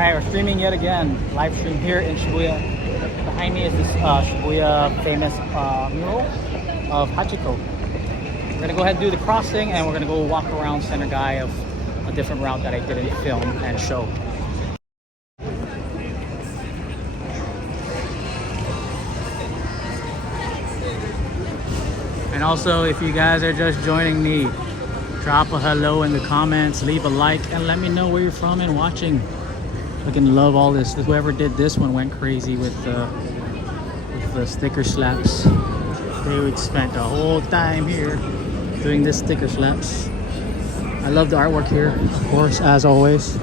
Alright, we're streaming yet again. Live stream here in Shibuya. Behind me is this Shibuya famous mural of Hachiko. We're gonna go ahead and do the crossing, and we're gonna go walk around Center Guy of a different route that I didn't film and show. And also, if you guys are just joining me, drop a hello in the comments, leave a like, and let me know where you're from and watching. Fucking love all this. Whoever did this one went crazy with the sticker slaps. They would spend the whole time here doing this sticker slaps. I love the artwork here, of course, as always.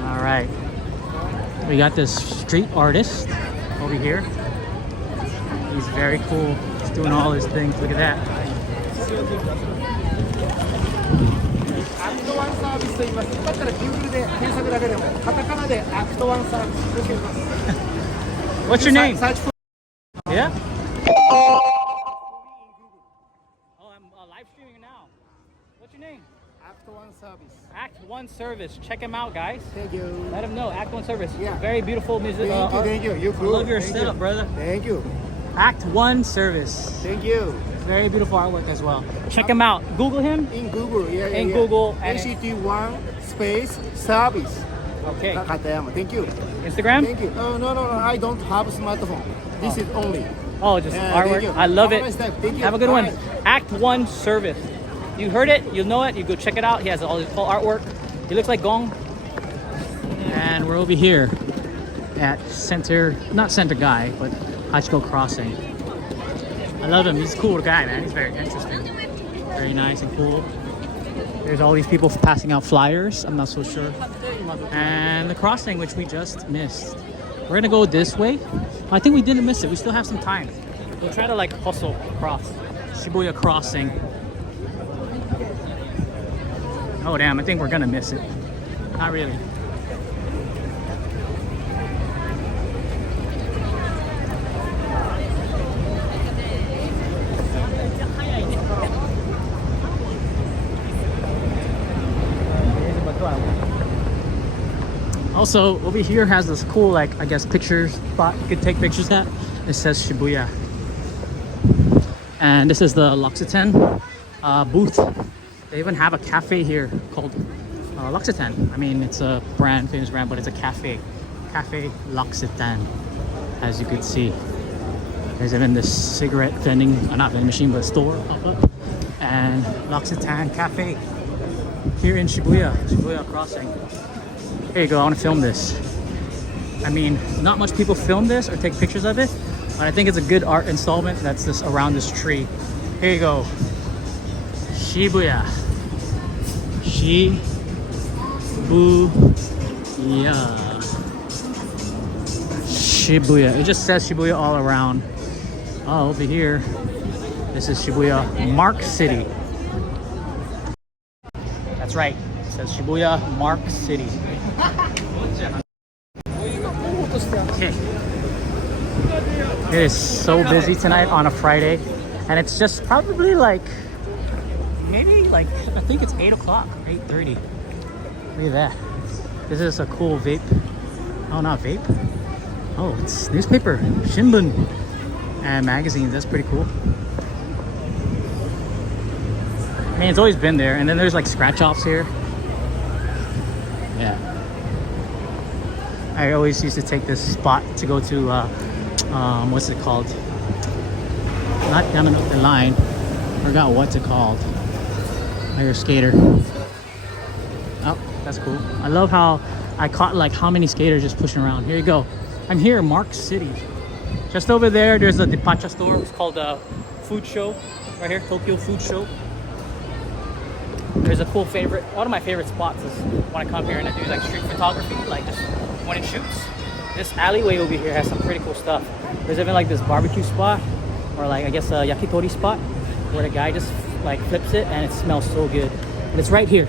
All right, we got this street artist over here. He's very cool. He's doing all his things. Look at that. What's your name? Yeah? Oh, I'm live streaming now. What's your name? Act 1 Service. Act 1 Service. Check him out, guys. Thank you. Let him know. Act 1 Service. Yeah. Very beautiful music. Thank you. You I cool. love your Thank setup, you. brother. Thank you. Act 1 Service. Thank you. Very beautiful artwork as well. Check him out. Google him. In Google, In Google. And ACT1 space service. okay. Katayama. Thank you. Instagram? Thank you. Oh, no. I don't have a smartphone. This is only. Oh, just Thank artwork. you. I love it. Have a nice day. Thank you. Have a good one. Bye. Act 1 Service. You heard it. You'll know it. You go check it out. He has all his full artwork. He looks like Gong. And we're over here at not Center Guy, but Hachiko Crossing. I love him. He's a cool guy, man. He's very interesting. Very nice and cool. There's all these people passing out flyers. I'm not so sure. And the crossing, which we just missed. We're gonna go this way. I think we didn't miss it. We still have some time. We'll try to like hustle across Shibuya Crossing. Oh damn, I think we're gonna miss it. Not really. Also, over here has this cool, like, I guess, picture spot you could take pictures at. It says Shibuya. And this is the L'Occitane booth. They even have a cafe here called L'Occitane. I mean, it's a brand, famous brand, but it's a cafe. Cafe L'Occitane, as you could see. There's even this cigarette vending, not vending machine, but store pop-up. And L'Occitane Cafe here in Shibuya Crossing. Here you go, I want to film this. I mean, not much people film this or take pictures of it, but I think it's a good art installment that's just around this tree. Here you go. Shibuya. Shibuya. Shibuya. It just says Shibuya all around. Oh, over here, this is Shibuya Mark City. That's right. It says Shibuya Mark City. Okay. It is so busy tonight on a Friday, and it's just probably like maybe like I think it's 8 o'clock, 8:30. Look at that. This is a cool vape. Oh, not vape. Oh, it's newspaper, Shimbun, and magazines. That's pretty cool. I mean, it's always been there, and then there's like scratch offs here. Yeah. I always used to take this spot to go to, what's it called? Not down the line. Forgot what's it called. I hear a skater. Oh, that's cool. I love how I caught like how many skaters just pushing around. Here you go. I'm here in Mark City. Just over there, there's a depacha store. It's called Food Show. Right here, Tokyo Food Show. There's a cool favorite. One of my favorite spots is when I come here and I do like street photography, like just when it shoots. This alleyway over here has some pretty cool stuff. There's even like this barbecue spot, or like I guess a yakitori spot, where the guy just like flips it and it smells so good. And it's right here.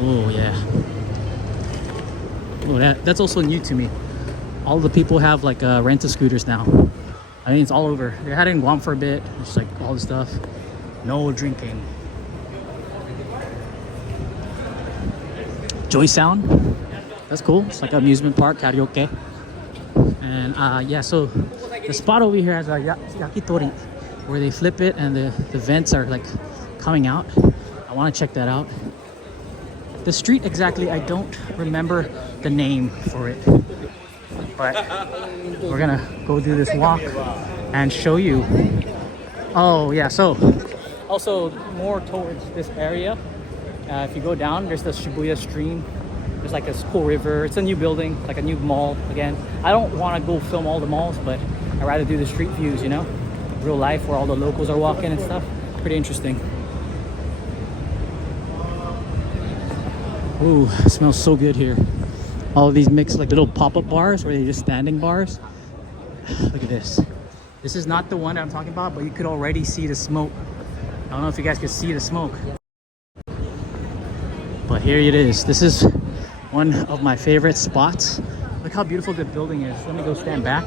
Oh yeah. Oh, that's also new to me. all the people have like rental scooters now. I mean, it's all over. They had it in Guam for a bit. It's like all the stuff. No drinking. Joy Sound. That's cool. It's like an amusement park, karaoke. And yeah, so the spot over here has a yakitori where they flip it and the vents are like coming out. I want to check that out. The street exactly, I don't remember the name for it. But we're gonna go do this walk and show you. Oh yeah, so also more towards this area. If you go down, there's the Shibuya stream. There's like a cool river. It's a new building, like a new mall again. I don't want to go film all the malls, but I'd rather do the street views, you know? Real life where all the locals are walking and stuff. Pretty interesting. Ooh, it smells so good here. All of these mixed like little pop-up bars where they're just standing bars. Look at this. This is not the one that I'm talking about, but you could already see the smoke. I don't know if you guys could see the smoke. But here it is. This is one of my favorite spots. Look how beautiful the building is. Let me go stand back.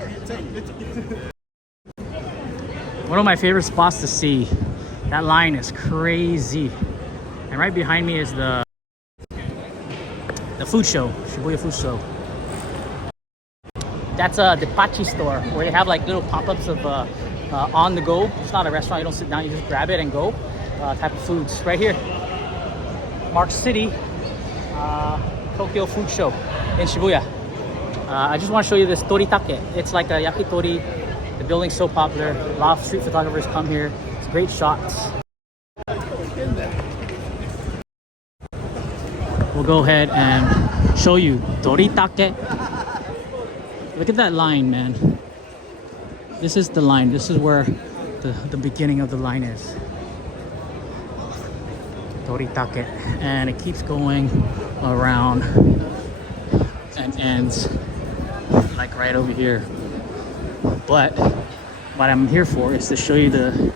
One of my favorite spots to see. That line is crazy. And right behind me is the food show, Shibuya food show. That's a Depachi store where they have like little pop-ups of on the go. It's not a restaurant, you don't sit down, you just grab it and go type of foods. Right here, Mark City, Tokyo food show in Shibuya. I just want to show you this toritake. It's like a yakitori. The building's so popular. A lot of street photographers come here. It's great shots. We'll go ahead and show you toritake. Look at that line, man. This is the line. This is where the beginning of the line is. Toritake. And it keeps going around and ends like right over here. But what I'm here for is to show you the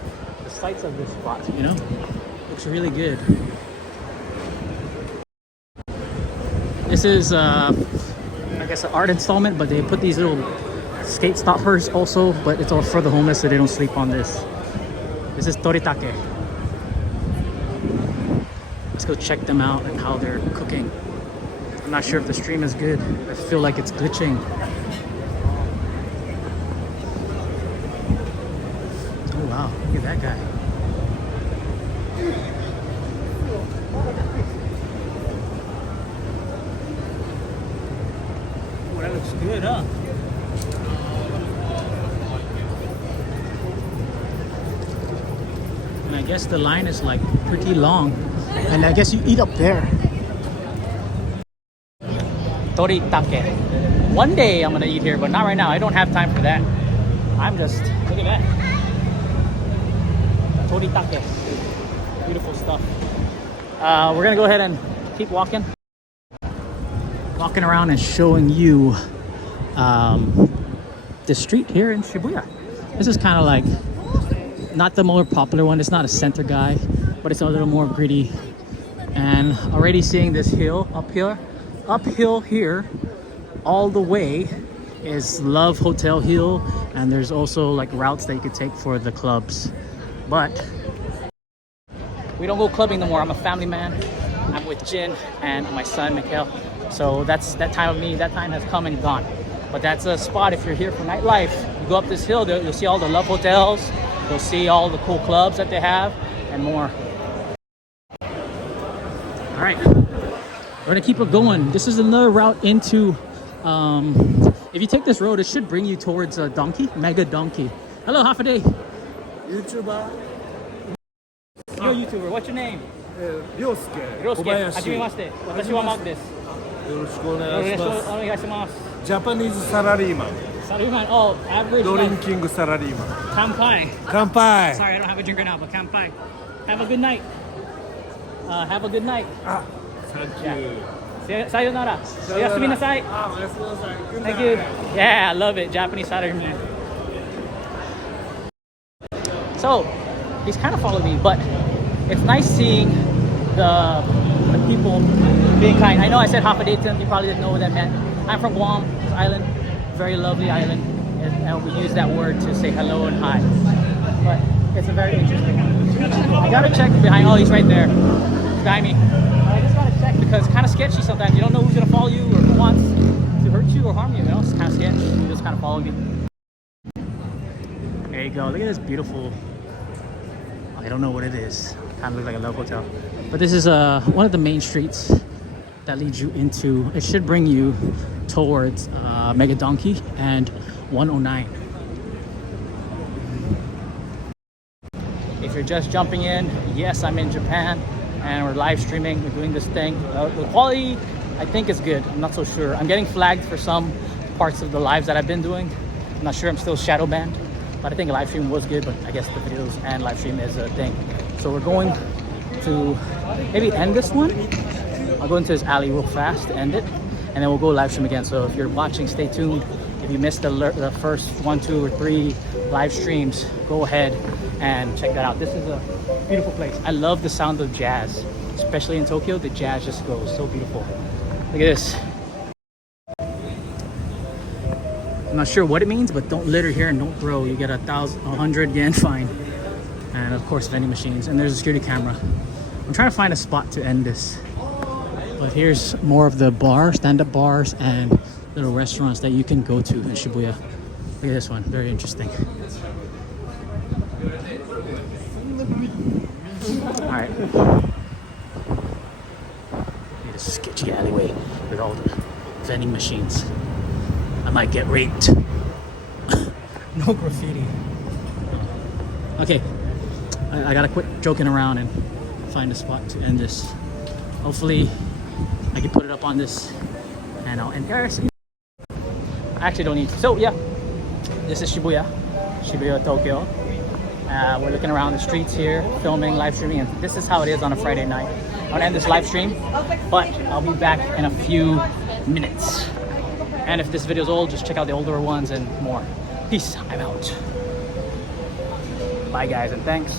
sights of this spot, you know? Looks really good. This is, I guess, an art installment, but they put these little skate stoppers also, but it's all for the homeless so they don't sleep on this. This is toritake. Let's go check them out and how they're cooking. I'm not sure if the stream is good. I feel like it's glitching. Oh wow, look at that guy. Oh, that looks good, huh? And I guess the line is like pretty long. And I guess you eat up there. Toritake. One day I'm gonna eat here, but not right now. I don't have time for that. I'm just, look at that. Toritake. Beautiful stuff. We're gonna go ahead and keep walking. Walking around and showing you the street here in Shibuya. This is kind of like not the more popular one. It's not a center guy, but it's a little more gritty. And already seeing this hill uphill here all the way is Love Hotel Hill, and there's also like routes that you could take for the clubs. But we don't go clubbing no more. I'm a family man. I'm with Jin and my son Mikhail. So that's that time of me. That time has come and gone. But that's a spot if you're here for nightlife. You go up this hill, you'll see all the Love Hotels. You'll see all the cool clubs that they have and more. All right, we're gonna keep it going. This is another route into, if you take this road, it should bring you towards Donkey, Mega Donkey. Hello, half a day. YouTuber. Yo, YouTuber, what's your name? Ryosuke. Ryosuke. Hajimemashite. Watashi wa Mark desu. よろしくお願いします。お願いします。ジャパニーズサラリーマン。Salaryman, oh, average. ドリンキングサラリーマン。乾杯. 乾杯。 Sorry, I don't have a drink right now, but 乾杯. Have a good night. Have a good night. あ、Thank you. さよなら. おやすみなさい. あ、おやすみなさい。Good Thank night. you. Yeah, I love it. Japanese salaryman. So, he's kind of followed me, but it's nice seeing the people being kind. I know I said half a day to him. You probably didn't know what that meant. I'm from Guam, this island. very lovely island, and we use that word to say hello and hi. But it's a very interesting one. I gotta check behind. Oh, he's right there. He's behind me. I just gotta check because it's kind of sketchy sometimes. You don't know who's gonna follow you or who wants to hurt you or harm you. You know, it's kind of sketchy. You just kind of follow me. There you go. Look at this beautiful. I don't know what it is. Kind of looks like a love hotel. But this is one of the main streets that leads you into. It should bring you towards Mega Donkey and 109. If you're just jumping in, yes, I'm in Japan and we're live streaming. We're doing this thing. The quality, I think, is good. I'm not so sure. I'm getting flagged for some parts of the lives that I've been doing. I'm not sure. I'm still shadow banned, but I think a live stream was good. But I guess the videos and live stream is a thing. So we're going to maybe end this one. I'll go into this alley real fast to end it, and then we'll go live stream again. So if you're watching, stay tuned. If you missed the first 1, 2, or 3 live streams, go ahead and check that out. This is a beautiful place. I love the sound of jazz, especially in Tokyo. The jazz just goes so beautiful. Look at this. I'm not sure what it means, but don't litter here and don't throw. You get 100 yen fine. And of course, vending machines. And there's a security camera. I'm trying to find a spot to end this. But here's more of the bars, stand-up bars, and little restaurants that you can go to in Shibuya. Look at this one, very interesting. All right. Need a sketchy alleyway with all the vending machines. I might get raped. No graffiti. Okay, I gotta quit joking around and find a spot to end this. Hopefully, I can put it up on this, and I'll end there. I actually don't need to. So yeah, this is Shibuya Tokyo. We're looking around the streets here, filming, live streaming, and this is how it is on a Friday night. I'm gonna end this live stream, but I'll be back in a few minutes. And if this video's old, just check out the older ones and more. Peace, I'm out. Bye guys, and thanks.